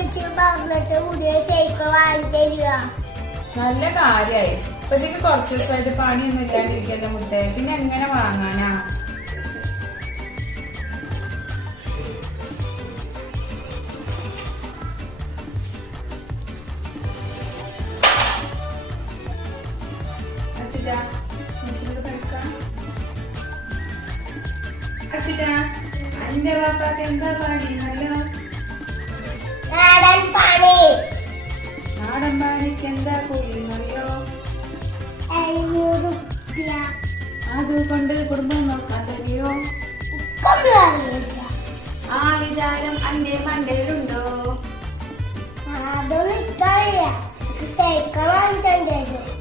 പറഞ്ഞിട്ട് പുതിയ സൈക്കിൾ വാങ്ങിത്തരിക. നല്ല കാര്യായി. പക്ഷേക്ക് കുറച്ച് ദിവസമായിട്ട് പണിയൊന്നും ഇല്ലാണ്ടിരിക്കല്ലോ മുത്തേ, പിന്നെ എങ്ങനെ വാങ്ങാനാ? അച്ഛാ പഠിക്കാം. അച്ഛാ എന്റെ വാപ്പാക്ക് എന്താ പണി? നാടൻ പണി. നാടൻ പണിക്ക് എന്താ കൂലി അറിയോ? 500 രൂപ. അതുകൊണ്ട് കുടുംബം നോക്കാൻ തന്നെയോ? ആ വിചാരം അന്റെ മണ്ടയിലുണ്ടോ? അതൊന്നും ഇക്കറിയാം. സൈക്കിൾ വാങ്ങിച്ചു.